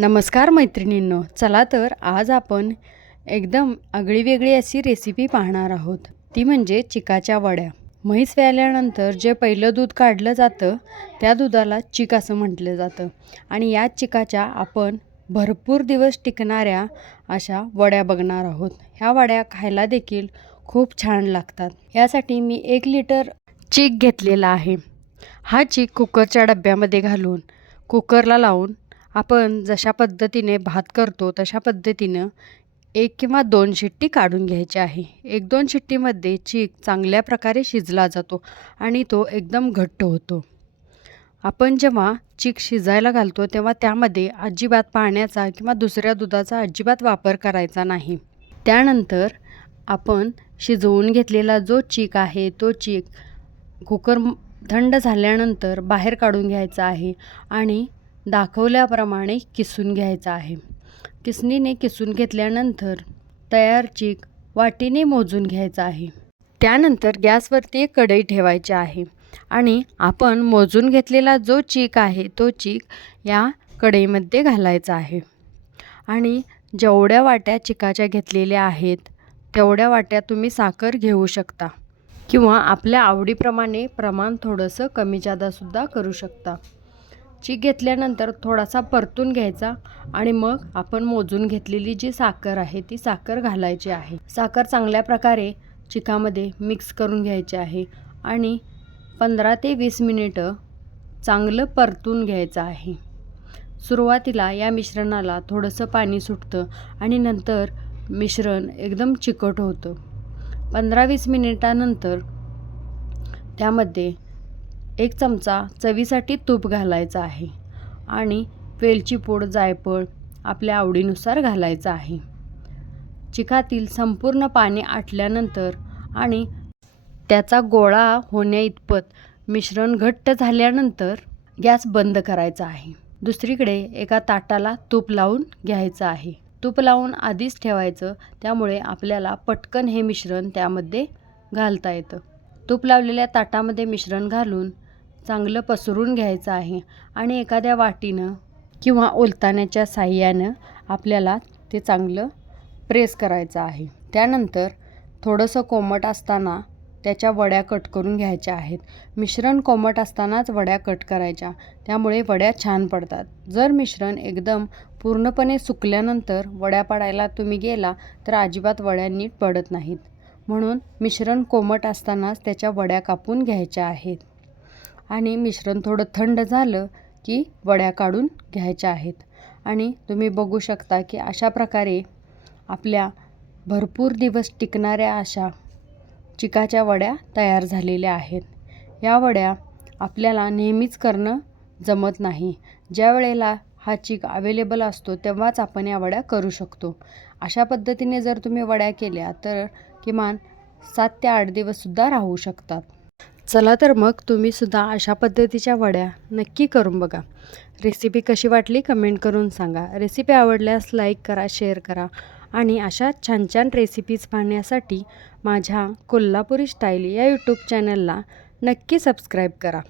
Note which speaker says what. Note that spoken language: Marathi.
Speaker 1: नमस्कार मैत्रिणींनो चला तर आज आपण एकदम आगळीवेगळी अशी रेसिपी पाहणार आहोत. ती म्हणजे चिकाच्या वड्या. म्हैस व्याल्यानंतर जे पहिलं दूध काढलं जातं त्या दुधाला चिक असं म्हटलं जातं. आणि या चिकाच्या आपण भरपूर दिवस टिकणाऱ्या अशा वड्या बघणार आहोत. ह्या वड्या खायला देखील खूप छान लागतात. यासाठी मी एक लिटर चीक घेतलेला आहे. हा चीक कुकरच्या डब्यामध्ये घालून कुकरला लावून आपण जशा पद्धतीने भात करतो तशा पद्धतीनं एक किंवा दोन शिट्टी काढून घ्यायची आहे. एक दोन शिट्टीमध्ये चीक चांगल्या प्रकारे शिजला जातो आणि तो एकदम घट्ट होतो. आपण जेव्हा चीक शिजायला घालतो तेव्हा त्यामध्ये अजिबात पाण्याचा किंवा दुसऱ्या दुधाचा अजिबात वापर करायचा नाही. त्यानंतर आपण शिजवून घेतलेला जो चीक आहे तो चीक कुकर थंड झाल्यानंतर बाहेर काढून घ्यायचा आहे आणि दाखवल्याप्रमाणे किसून घ्यायचा आहे. किसणीने किसून घेतल्यानंतर तयार चीक वाटीने मोजून घ्यायचा आहे. त्यानंतर गॅसवरती एक कढई ठेवायची आहे आणि आपण मोजून घेतलेला जो चीक आहे तो चीक या कढईमध्ये घालायचा आहे. आणि जेवढ्या वाट्या चिकाच्या घेतलेल्या आहेत तेवढ्या वाट्या तुम्ही साखर घेऊ शकता किंवा आपल्या आवडीप्रमाणे प्रमाण थोडंसं कमी जादासुद्धा करू शकता. ची घेतल्यानंतर थोडासा परतून घ्यायचा आणि मग आपण मोजून घेतलेली जी साखर आहे ती साखर घालायची आहे. साखर चांगल्या प्रकारे चिकामध्ये मिक्स करून घ्यायची आहे आणि पंधरा ते वीस मिनिटं चांगलं परतून घ्यायचं आहे. सुरुवातीला या मिश्रणाला थोडंसं पाणी सुटतं आणि नंतर मिश्रण एकदम चिकट होतं. पंधरा वीस मिनिटानंतर त्यामध्ये एक चमचा चवीसाठी तूप घालायचं आहे आणि वेलची पूड जायफळ आपल्या आवडीनुसार घालायचं आहे. चिकातील संपूर्ण पाणी आटल्यानंतर आणि त्याचा गोळा होण्या इतपत मिश्रण घट्ट झाल्यानंतर गॅस बंद करायचा आहे. दुसरीकडे एका ताटाला तूप लावून घ्यायचं आहे. तूप लावून आधीच ठेवायचं त्यामुळे आपल्याला पटकन हे मिश्रण त्यामध्ये घालता येतं. तूप लावलेल्या ताटामध्ये मिश्रण घालून चांगलं पसरून घ्यायचं आहे आणि एखाद्या वाटीनं किंवा ओलताण्याच्या साह्यानं आपल्याला ते चांगलं प्रेस करायचं आहे. त्यानंतर थोडंसं कोमट असताना त्याच्या वड्या कट करून घ्यायच्या आहेत. मिश्रण कोमट असतानाच वड्या कट करायच्या. त्यामुळे वड्या छान पडतात. जर मिश्रण एकदम पूर्णपणे सुकल्यानंतर वड्या पाडायला तुम्ही गेला तर अजिबात वड्या नीट पडत नाहीत. म्हणून मिश्रण कोमट असतानाच त्याच्या वड्या कापून घ्यायच्या आहेत. आणि मिश्रण थोडं थंड झालं की वड्या काढून घ्यायच्या आहेत. आणि तुम्ही बघू शकता की अशा प्रकारे आपल्या भरपूर दिवस टिकणाऱ्या अशा चिकाच्या वड्या तयार झालेल्या आहेत. या वड्या आपल्याला नेहमीच करणं जमत नाही. ज्या वेळेला हा चिक अवेलेबल असतो तेव्हाच आपण या वड्या करू शकतो. अशा पद्धतीने जर तुम्ही वड्या केल्या तर किमान सात ते आठ दिवससुद्धा राहू शकतात. चला तर मग तुम्ही सुद्धा अशा पद्धतीच्या वड्या नक्की करून बघा. रेसिपी कशी वाटली कमेंट करून सांगा. रेसिपी आवडल्यास लाईक करा शेअर करा आणि अशा छान छान रेसिपीज पाहण्यासाठी माझ्या कोल्हापुरी स्टाईल या यूट्यूब चॅनलला नक्की सबस्क्राईब करा.